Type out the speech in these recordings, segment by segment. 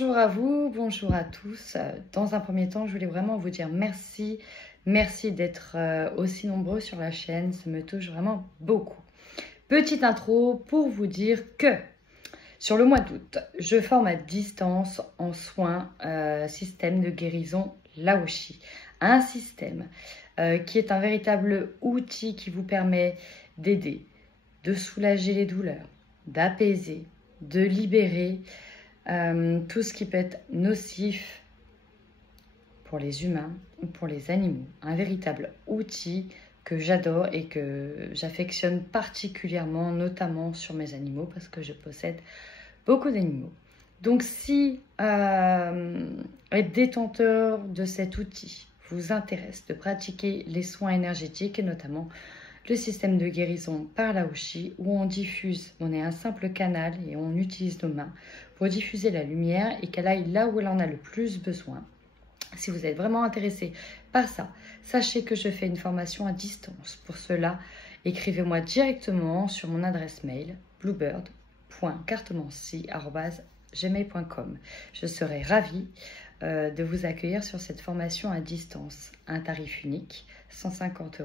Bonjour à vous, bonjour à tous. Dans un premier temps, je voulais vraiment vous dire merci. Merci d'être aussi nombreux sur la chaîne, ça me touche vraiment beaucoup. Petite intro pour vous dire que sur le mois d'août, je forme à distance en soins système de guérison Laoshi. Un système qui est un véritable outil qui vous permet d'aider, de soulager les douleurs, d'apaiser, de libérer tout ce qui peut être nocif pour les humains ou pour les animaux. Un véritable outil que j'adore et que j'affectionne particulièrement, notamment sur mes animaux, parce que je possède beaucoup d'animaux. Donc si être détenteur de cet outil vous intéresse, de pratiquer les soins énergétiques et notamment le système de guérison par Laoshi, où on diffuse, on est un simple canal et on utilise nos mains pour diffuser la lumière et qu'elle aille là où elle en a le plus besoin. Si vous êtes vraiment intéressé par ça, sachez que je fais une formation à distance. Pour cela, écrivez-moi directement sur mon adresse mail bluebird.cartomancie@gmail.com. Je serai ravie de vous accueillir sur cette formation à distance. Un tarif unique, 150 €.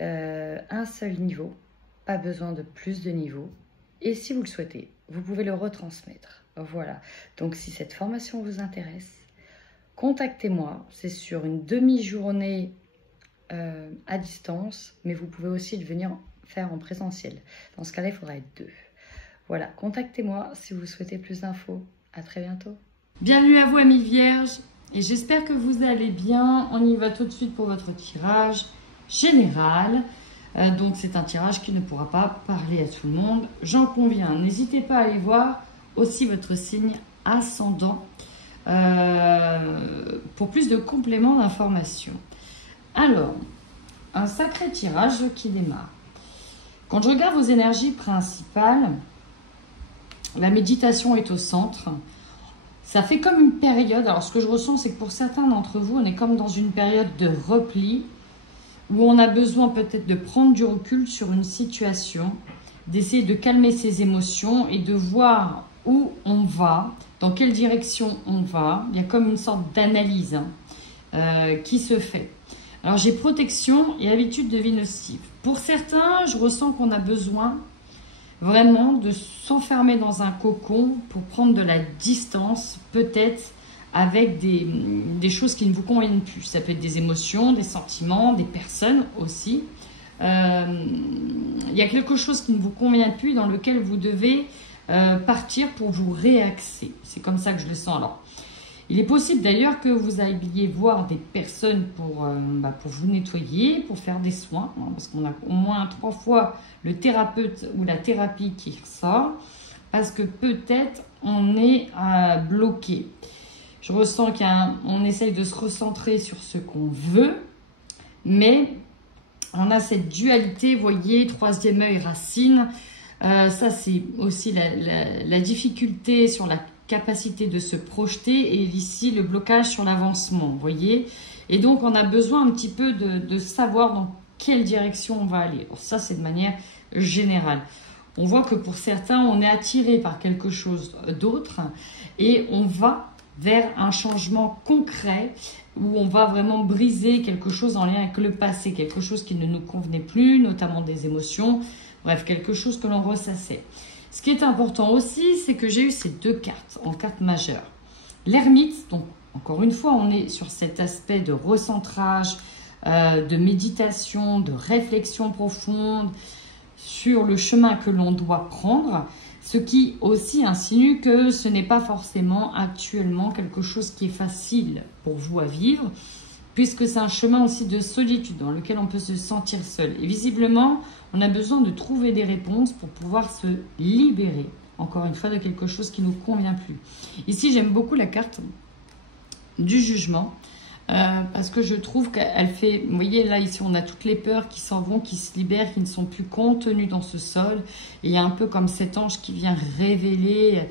Un seul niveau, pas besoin de plus de niveaux. Et si vous le souhaitez, vous pouvez le retransmettre. Voilà. Donc si cette formation vous intéresse, contactez-moi. C'est sur une demi-journée à distance, mais vous pouvez aussi le venir faire en présentiel. Dans ce cas-là, il faudra être 2. Voilà, contactez-moi si vous souhaitez plus d'infos. À très bientôt. Bienvenue à vous, amis vierges, et j'espère que vous allez bien. On y va tout de suite pour votre tirage général. Donc c'est un tirage qui ne pourra pas parler à tout le monde, j'en conviens. N'hésitez pas à aller voir aussi votre signe ascendant pour plus de compléments d'informations. Alors, un sacré tirage qui démarre. Quand je regarde vos énergies principales, la méditation est au centre. Ça fait comme une période, alors ce que je ressens, c'est que pour certains d'entre vous, on est comme dans une période de repli, où on a besoin peut-être de prendre du recul sur une situation, d'essayer de calmer ses émotions et de voir où on va, dans quelle direction on va. Il y a comme une sorte d'analyse qui se fait. Alors j'ai protection et habitude de vie nocive. Pour certains, je ressens qu'on a besoin vraiment de s'enfermer dans un cocon pour prendre de la distance, peut-être avec des choses qui ne vous conviennent plus. Ça peut être des émotions, des sentiments, des personnes aussi. Il y a quelque chose qui ne vous convient plus dans lequel vous devez partir pour vous réaxer. C'est comme ça que je le sens. Alors, il est possible d'ailleurs que vous alliez voir des personnes pour vous nettoyer, pour faire des soins, hein, parce qu'on a au moins 3 fois le thérapeute ou la thérapie qui ressort, parce que peut-être on est bloqué. Je ressens qu'on essaye de se recentrer sur ce qu'on veut, mais on a cette dualité, vous voyez, 3e œil, racine. Ça, c'est aussi la difficulté sur la capacité de se projeter et ici, le blocage sur l'avancement, vous voyez. Et donc, on a besoin un petit peu de savoir dans quelle direction on va aller. Alors, ça, c'est de manière générale. On voit que pour certains, on est attiré par quelque chose d'autre et on va vers un changement concret où on va vraiment briser quelque chose en lien avec le passé, quelque chose qui ne nous convenait plus, notamment des émotions, bref, quelque chose que l'on ressassait. Ce qui est important aussi, c'est que j'ai eu ces 2 cartes en cartes majeures. L'ermite, donc encore une fois, on est sur cet aspect de recentrage, de méditation, de réflexion profonde sur le chemin que l'on doit prendre. Ce qui aussi insinue que ce n'est pas forcément actuellement quelque chose qui est facile pour vous à vivre, puisque c'est un chemin aussi de solitude dans lequel on peut se sentir seul. Et visiblement, on a besoin de trouver des réponses pour pouvoir se libérer, encore une fois, de quelque chose qui ne nous convient plus. Ici, j'aime beaucoup la carte du jugement, parce que je trouve qu'elle fait, vous voyez là ici on a toutes les peurs qui s'en vont, qui se libèrent, qui ne sont plus contenues dans ce sol, et il y a un peu comme cet ange qui vient révéler,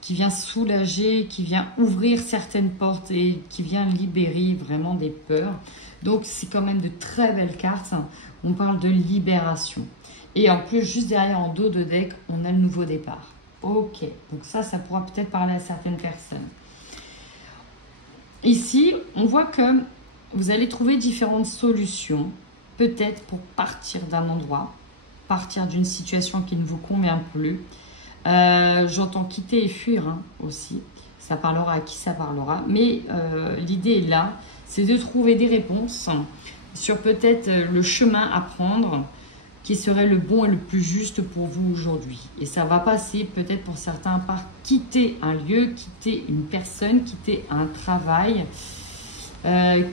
qui vient soulager, qui vient ouvrir certaines portes et qui vient libérer vraiment des peurs. Donc c'est quand même de très belles cartes, on parle de libération. Et en plus juste derrière en dos de deck on a le nouveau départ. Ok, donc ça pourra peut-être parler à certaines personnes. Ici, on voit que vous allez trouver différentes solutions, peut-être pour partir d'un endroit, partir d'une situation qui ne vous convient plus. J'entends quitter et fuir hein, aussi. Ça parlera à qui ça parlera. Mais l'idée est là, c'est de trouver des réponses sur peut-être le chemin à prendre qui serait le bon et le plus juste pour vous aujourd'hui. Et ça va passer peut-être pour certains par quitter un lieu, quitter une personne, quitter un travail,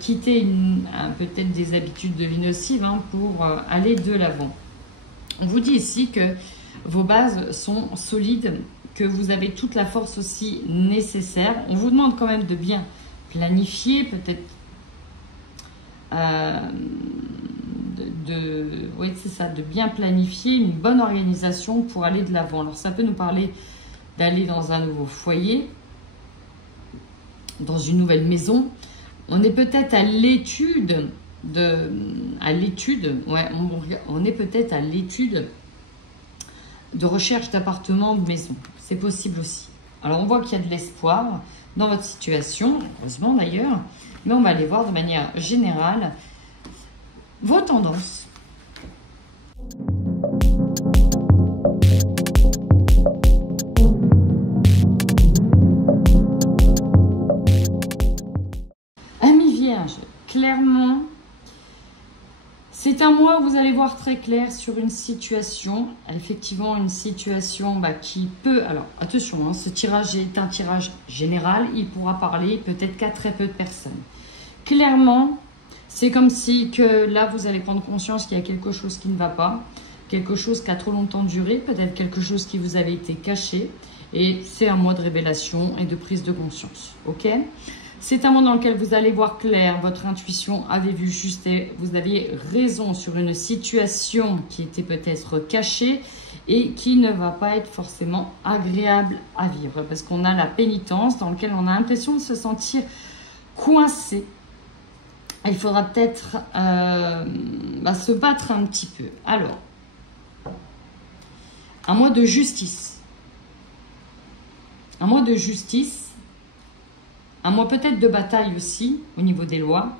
quitter peut-être des habitudes de vie nocives hein, pour aller de l'avant. On vous dit ici que vos bases sont solides, que vous avez toute la force aussi nécessaire. On vous demande quand même de bien planifier, peut-être oui, c'est ça, de bien planifier une bonne organisation pour aller de l'avant. Alors ça peut nous parler d'aller dans un nouveau foyer, dans une nouvelle maison. On est peut-être à l'étude on est peut-être à l'étude de recherche d'appartement ou de maison. C'est possible aussi. Alors on voit qu'il y a de l'espoir dans votre situation, heureusement d'ailleurs, mais on va aller voir de manière générale vos tendances. Amis vierges, clairement, c'est un mois où vous allez voir très clair sur une situation, effectivement une situation qui peut, alors attention, hein, ce tirage est un tirage général, il pourra parler peut-être qu'à très peu de personnes. Clairement, c'est comme si que là vous allez prendre conscience qu'il y a quelque chose qui ne va pas, quelque chose qui a trop longtemps duré, peut-être quelque chose qui vous avait été caché, et c'est un mois de révélation et de prise de conscience, ok ? C'est un moment dans lequel vous allez voir clair, votre intuition avait vu juste et vous aviez raison sur une situation qui était peut-être cachée et qui ne va pas être forcément agréable à vivre parce qu'on a la pénitence dans laquelle on a l'impression de se sentir coincé. Il faudra peut-être se battre un petit peu. Alors, un mois de justice. Un mois de justice. Un mois peut-être de bataille aussi, au niveau des lois,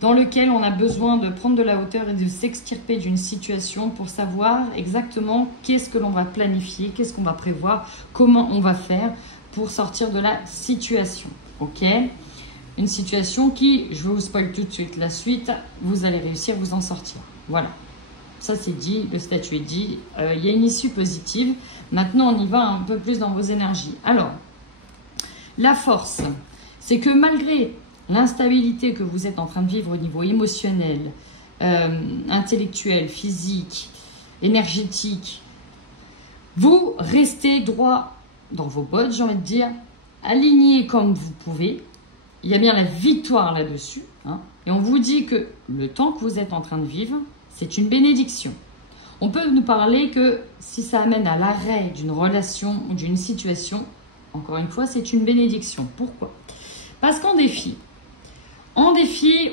dans lequel on a besoin de prendre de la hauteur et de s'extirper d'une situation pour savoir exactement qu'est-ce que l'on va planifier, qu'est-ce qu'on va prévoir, comment on va faire pour sortir de la situation. Ok ? Une situation qui, je vous spoil tout de suite la suite, vous allez réussir à vous en sortir. Voilà. Ça c'est dit, le statut est dit, il y a une issue positive. Maintenant, on y va un peu plus dans vos énergies. Alors, la force. C'est que malgré l'instabilité que vous êtes en train de vivre au niveau émotionnel, intellectuel, physique, énergétique, vous restez droit dans vos bottes, j'ai envie de dire, aligné comme vous pouvez. Il y a bien la victoire là-dessus. Hein, et on vous dit que le temps que vous êtes en train de vivre, c'est une bénédiction. On peut nous parler que si ça amène à l'arrêt d'une relation ou d'une situation, encore une fois, c'est une bénédiction. Pourquoi ? Parce qu'en défi,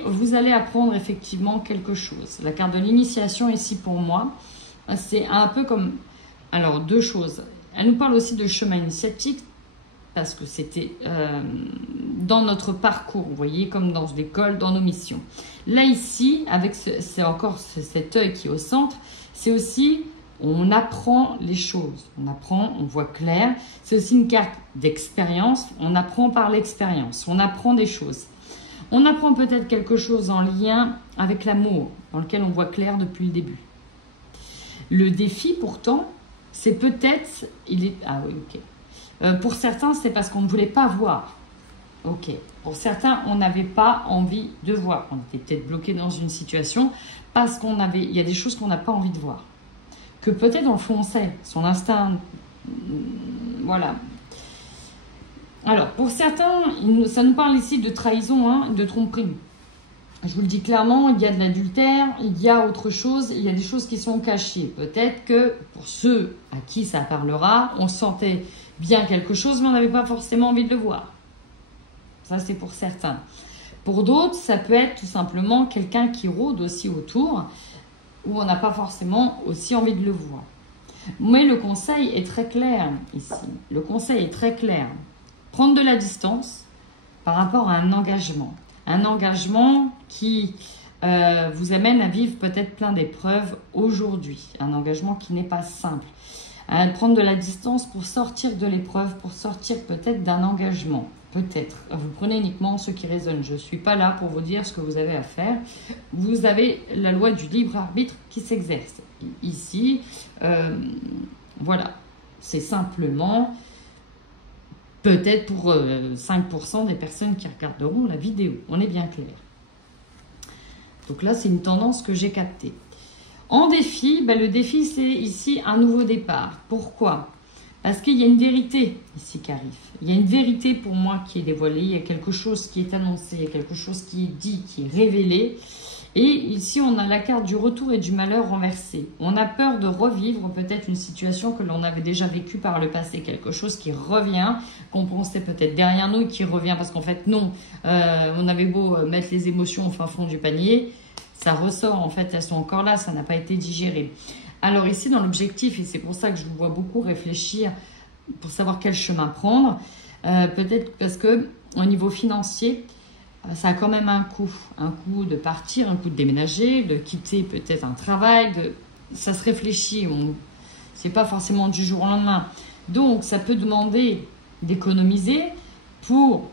vous allez apprendre effectivement quelque chose. La carte de l'initiation ici pour moi, c'est un peu comme... Alors, deux choses. Elle nous parle aussi de chemin initiatique, parce que c'était dans notre parcours, vous voyez, comme dans l'école, dans nos missions. Là, ici, avec c'est encore cet œil qui est au centre, c'est aussi... On apprend les choses, on apprend, on voit clair. C'est aussi une carte d'expérience, on apprend par l'expérience, on apprend des choses. On apprend peut-être quelque chose en lien avec l'amour, dans lequel on voit clair depuis le début. Le défi pourtant, c'est peut-être... Ah oui, ok. Pour certains, c'est parce qu'on ne voulait pas voir. Ok. Pour certains, on n'avait pas envie de voir. On était peut-être bloqué dans une situation parce qu'on avait... Il y a des choses qu'on n'a pas envie de voir. Que peut-être dans le fond on sait, son instinct, voilà. Alors, pour certains, ça nous parle ici de trahison, hein, de tromperie. Je vous le dis clairement, il y a de l'adultère, il y a autre chose, il y a des choses qui sont cachées. Peut-être que pour ceux à qui ça parlera, on sentait bien quelque chose, mais on n'avait pas forcément envie de le voir. Ça, c'est pour certains. Pour d'autres, ça peut être tout simplement quelqu'un qui rôde aussi autour, où on n'a pas forcément aussi envie de le voir. Mais le conseil est très clair ici. Le conseil est très clair. Prendre de la distance par rapport à un engagement. Un engagement qui vous amène à vivre peut-être plein d'épreuves aujourd'hui. Un engagement qui n'est pas simple. Prendre de la distance pour sortir de l'épreuve, pour sortir peut-être d'un engagement. Peut-être. Vous prenez uniquement ce qui résonne. Je ne suis pas là pour vous dire ce que vous avez à faire. Vous avez la loi du libre arbitre qui s'exerce. Ici, voilà. C'est simplement peut-être pour 5% des personnes qui regarderont la vidéo. On est bien clair. Donc là, c'est une tendance que j'ai captée. En défi, le défi, c'est ici un nouveau départ. Pourquoi? Parce qu'il y a une vérité ici qui arrive. Il y a une vérité pour moi qui est dévoilée. Il y a quelque chose qui est annoncé, il y a quelque chose qui est dit, qui est révélé. Et ici, on a la carte du retour et du malheur renversé. On a peur de revivre peut-être une situation que l'on avait déjà vécue par le passé. Quelque chose qui revient, qu'on pensait peut-être derrière nous et qui revient. Parce qu'en fait, non, on avait beau mettre les émotions au fin fond du panier. Ça ressort, en fait, elles sont encore là, ça n'a pas été digéré. Alors ici, dans l'objectif, et c'est pour ça que je vous vois beaucoup réfléchir pour savoir quel chemin prendre, peut-être parce que au niveau financier, ça a quand même un coût de partir, un coût de déménager, de quitter peut-être un travail, ça se réfléchit, c'est pas forcément du jour au lendemain. Donc, ça peut demander d'économiser pour...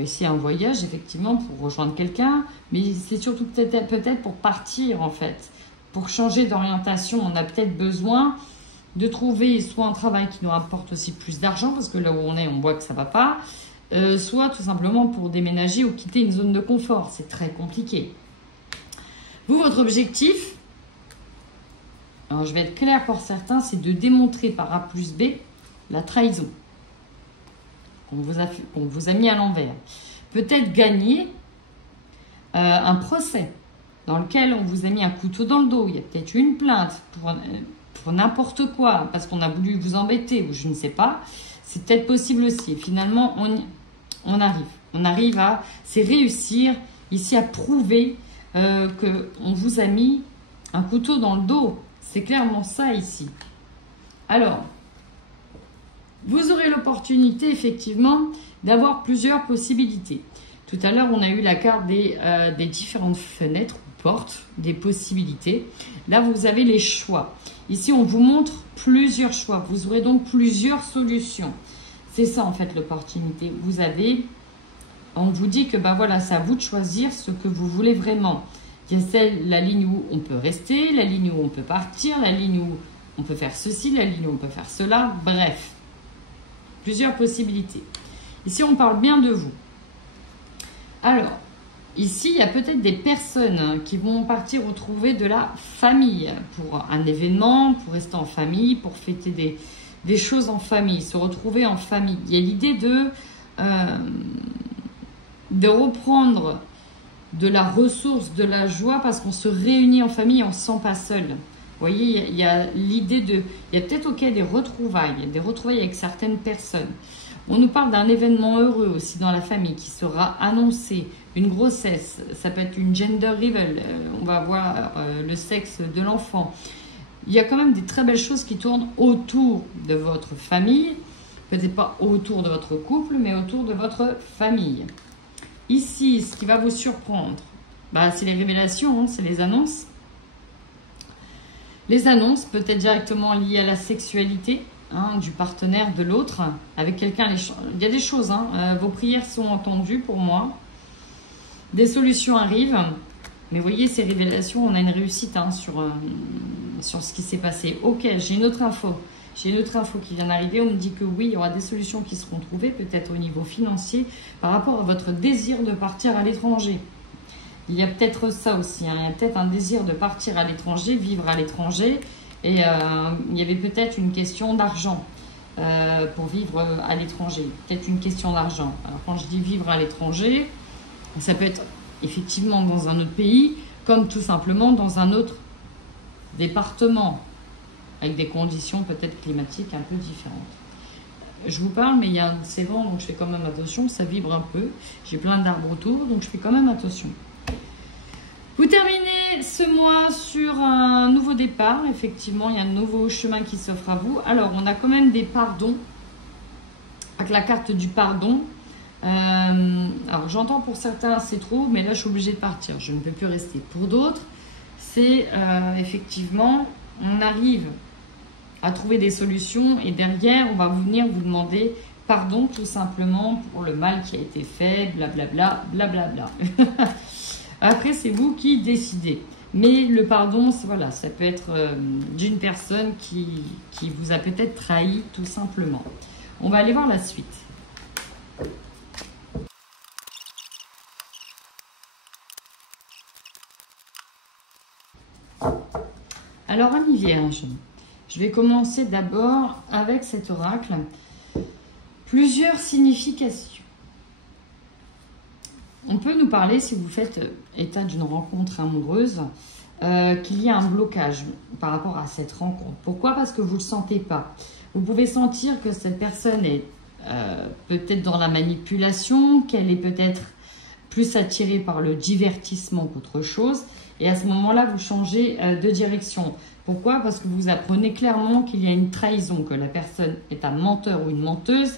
ici, un voyage, effectivement, pour rejoindre quelqu'un, mais c'est surtout peut-être pour partir, en fait. Pour changer d'orientation, on a peut-être besoin de trouver soit un travail qui nous apporte aussi plus d'argent, parce que là où on est, on voit que ça ne va pas, soit tout simplement pour déménager ou quitter une zone de confort. C'est très compliqué. Vous, votre objectif, alors je vais être claire pour certains, c'est de démontrer par A plus B la trahison qu'on vous a mis à l'envers. Peut-être gagner un procès dans lequel on vous a mis un couteau dans le dos. Il y a peut-être eu une plainte pour n'importe quoi, parce qu'on a voulu vous embêter, ou je ne sais pas. C'est peut-être possible aussi. Et finalement, on arrive. On arrive à... C'est réussir ici à prouver qu'on vous a mis un couteau dans le dos. C'est clairement ça ici. Alors... vous aurez l'opportunité, effectivement, d'avoir plusieurs possibilités. Tout à l'heure, on a eu la carte des différentes fenêtres ou portes, des possibilités. Là, vous avez les choix. Ici, on vous montre plusieurs choix. Vous aurez donc plusieurs solutions. C'est ça, en fait, l'opportunité. On vous dit que, voilà, c'est à vous de choisir ce que vous voulez vraiment. Il y a la ligne où on peut rester, la ligne où on peut partir, la ligne où on peut faire ceci, la ligne où on peut faire cela, bref. Plusieurs possibilités. Ici, on parle bien de vous. Alors, ici, il y a peut-être des personnes qui vont partir retrouver de la famille pour un événement, pour rester en famille, pour fêter des choses en famille, se retrouver en famille. Il y a l'idée de reprendre de la ressource, de la joie, parce qu'on se réunit en famille et on ne se sent pas seul. Vous voyez, il y a l'idée de... il y a peut-être des retrouvailles avec certaines personnes. On nous parle d'un événement heureux aussi dans la famille qui sera annoncé, une grossesse, ça peut être une gender reveal, on va voir le sexe de l'enfant. Il y a quand même des très belles choses qui tournent autour de votre famille, peut-être pas autour de votre couple, mais autour de votre famille. Ici, ce qui va vous surprendre, c'est les révélations, c'est les annonces. Les annonces, peut-être directement liées à la sexualité du partenaire de l'autre, avec quelqu'un. Il y a des choses, vos prières sont entendues pour moi. Des solutions arrivent. Mais vous voyez, ces révélations, on a une réussite sur ce qui s'est passé. Ok, j'ai une autre info. J'ai une autre info qui vient d'arriver. On me dit que oui, il y aura des solutions qui seront trouvées, peut-être au niveau financier, par rapport à votre désir de partir à l'étranger. Il y a peut-être ça aussi, il y a peut-être un désir de partir à l'étranger, vivre à l'étranger. Et il y avait peut-être une question d'argent pour vivre à l'étranger. Peut-être une question d'argent. Alors quand je dis vivre à l'étranger, ça peut être effectivement dans un autre pays, comme tout simplement dans un autre département, avec des conditions peut-être climatiques un peu différentes. Je vous parle, mais il y a ces vents, donc je fais quand même attention, ça vibre un peu. J'ai plein d'arbres autour, donc je fais quand même attention. Vous terminez commencez ce mois sur un nouveau départ. Effectivement, il y a un nouveau chemin qui s'offre à vous. Alors, on a quand même des pardons. Avec la carte du pardon. Alors, j'entends pour certains, c'est trop, mais là, je suis obligée de partir. Je ne peux plus rester. Pour d'autres, c'est effectivement, on arrive à trouver des solutions et derrière, on va venir vous demander pardon tout simplement pour le mal qui a été fait, blablabla, blablabla. Après, c'est vous qui décidez. Mais le pardon, voilà, ça peut être d'une personne qui vous a peut-être trahi tout simplement. On va aller voir la suite. Alors, amis vierges, je vais commencer d'abord avec cet oracle. Plusieurs significations. On peut nous parler, si vous faites état d'une rencontre amoureuse, qu'il y a un blocage par rapport à cette rencontre. Pourquoi? Parce que vous ne le sentez pas. Vous pouvez sentir que cette personne est peut-être dans la manipulation, qu'elle est peut-être plus attirée par le divertissement qu'autre chose. Et à ce moment-là, vous changez de direction. Pourquoi? Parce que vous apprenez clairement qu'il y a une trahison, que la personne est un menteur ou une menteuse,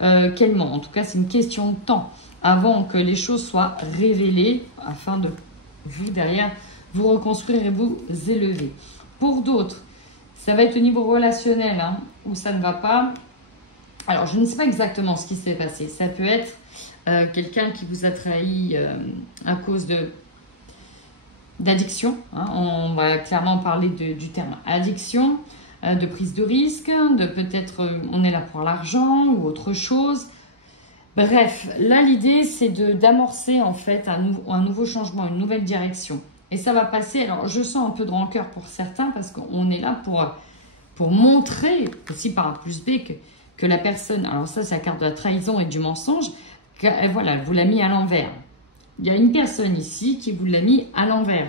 qu'elle ment. En tout cas, c'est une question de temps avant que les choses soient révélées afin de vous, derrière, vous reconstruire et vous élever. Pour d'autres, ça va être au niveau relationnel hein, où ça ne va pas. Alors, je ne sais pas exactement ce qui s'est passé. Ça peut être quelqu'un qui vous a trahi à cause d'addiction. Hein. On va clairement parler du terme addiction, de prise de risque, de peut-être on est là pour l'argent ou autre chose. Bref, là l'idée c'est d'amorcer en fait un nouveau changement, une nouvelle direction. Et ça va passer, alors je sens un peu de rancœur pour certains parce qu'on est là pour montrer, aussi par A plus B, que la personne, alors ça c'est la carte de la trahison et du mensonge, que, voilà, elle vous l'a mis à l'envers. Il y a une personne ici qui vous l'a mis à l'envers,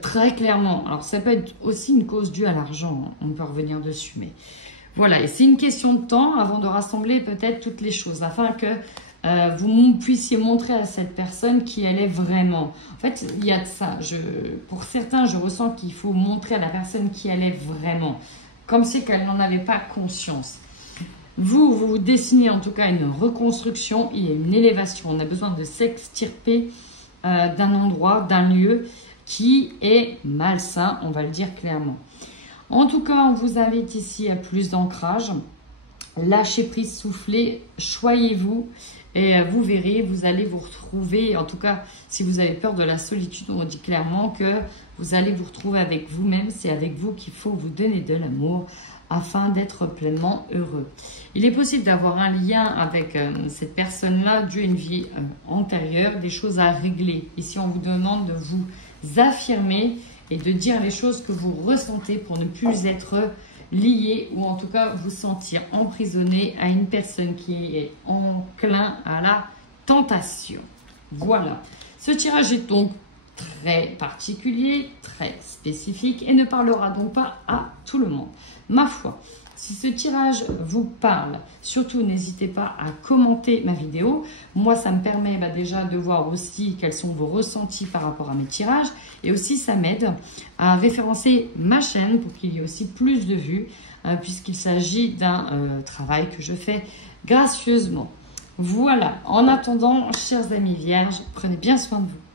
très clairement. Alors ça peut être aussi une cause due à l'argent, on peut revenir dessus, mais voilà. Et c'est une question de temps avant de rassembler peut-être toutes les choses, afin que vous puissiez montrer à cette personne qui elle est vraiment. En fait, il y a de ça. Pour certains, je ressens qu'il faut montrer à la personne qui elle est vraiment, comme si qu'elle n'en avait pas conscience. Vous dessinez en tout cas une reconstruction, il y a une élévation. On a besoin de s'extirper d'un endroit, d'un lieu qui est malsain, on va le dire clairement. En tout cas, on vous invite ici à plus d'ancrage. Lâchez prise, soufflez, choyez-vous et vous verrez, vous allez vous retrouver. En tout cas, si vous avez peur de la solitude, on dit clairement que vous allez vous retrouver avec vous-même. C'est avec vous qu'il faut vous donner de l'amour afin d'être pleinement heureux. Il est possible d'avoir un lien avec cette personne-là dû à une vie antérieure, des choses à régler. Ici, on vous demande de vous affirmer et de dire les choses que vous ressentez pour ne plus être lié ou en tout cas vous sentir emprisonné à une personne qui est enclin à la tentation. Voilà. Ce tirage est donc très particulier, très spécifique et ne parlera donc pas à tout le monde. Ma foi, si ce tirage vous parle, surtout n'hésitez pas à commenter ma vidéo. Moi, ça me permet déjà de voir aussi quels sont vos ressentis par rapport à mes tirages. Et aussi, ça m'aide à référencer ma chaîne pour qu'il y ait aussi plus de vues, puisqu'il s'agit d'un travail que je fais gracieusement. Voilà, en attendant, chers amis vierges, prenez bien soin de vous.